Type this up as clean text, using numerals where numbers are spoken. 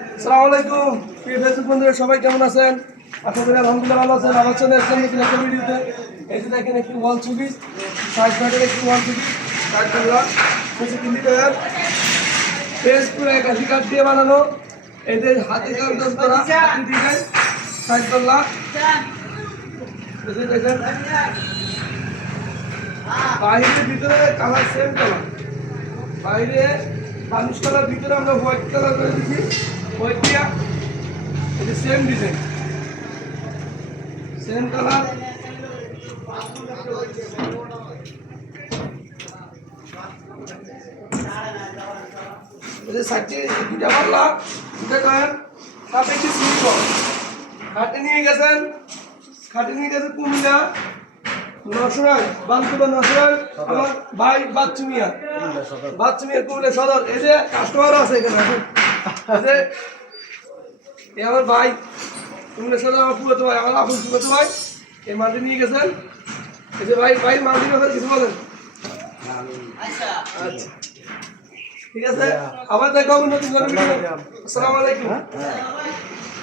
আসসালামু আলাইকুম প্রিয় ফেসবুক বন্ধুরা, সবাই কেমন আছেন? আশা করি আলহামদুলিল্লাহ ভালো আছেন। আমার চলে আসলাম নতুন একটা ভিডিওতে। এই যে দেখেন একটি ওয়াল ছবি, সাইড ব্যাগের একটি ওয়াল ছবি, সাইড ব্যাগলা কিছু কিনতে দেবেন। ফেস পুরো একাশি কাঠ দিয়ে বানানো, এই যে হাতে কাজ করা হাতে ডিজাইন সাইড ব্যাগলা দেখেন। বাইরের ভিতরে কালার সেম কালার, বাইরে বানিশ কালার, ভিতরে আমরা হোয়াইট কালার করে দিচ্ছি। হোয়াইট দিয়া এটা সেম ডিজাইন, সেম কালার। সাইডে দুটা পাল্লা, দুটা কয়েন সাপেক্ষে সিম্পল। খাটে নিয়ে গেছেন কুমিল্লা নসরাই, বানকুবা নসরাই। আমার ভাই বাচ্চুমিয়া কুমিল্লা সদর। এই যে কাস্টমার আছে এখানে, এই আমার ভাই কুমিল্লা সদর, আমার পুরো ভাই, আমার আপন পুরো ভাই। এই মাটি নিয়ে গেছেন। এই যে ভাই মাটির কথা কিছু বলেন। আচ্ছা ঠিক আছে, আবার দেখা হবে নতুন কোনো ভিডিও। আসসালামু আলাইকুম।